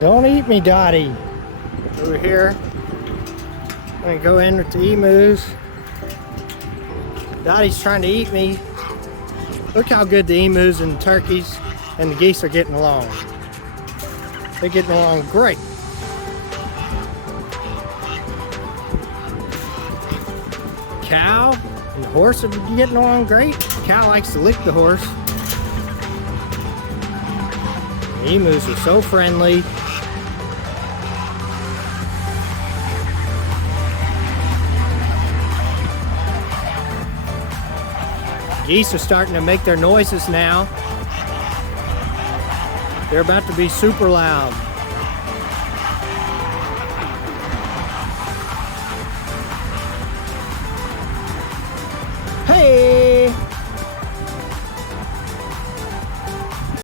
Don't eat me, Dottie. Over here. I'm gonna go in with the emus. Dottie's trying to eat me. Look how good the emus and the turkeys and the geese are getting along. They're getting along great. Cow and the horse are getting along great. The cow likes to lick the horse. The emus are so friendly. Geese are starting to make their noises now. They're about to be super loud. Hey!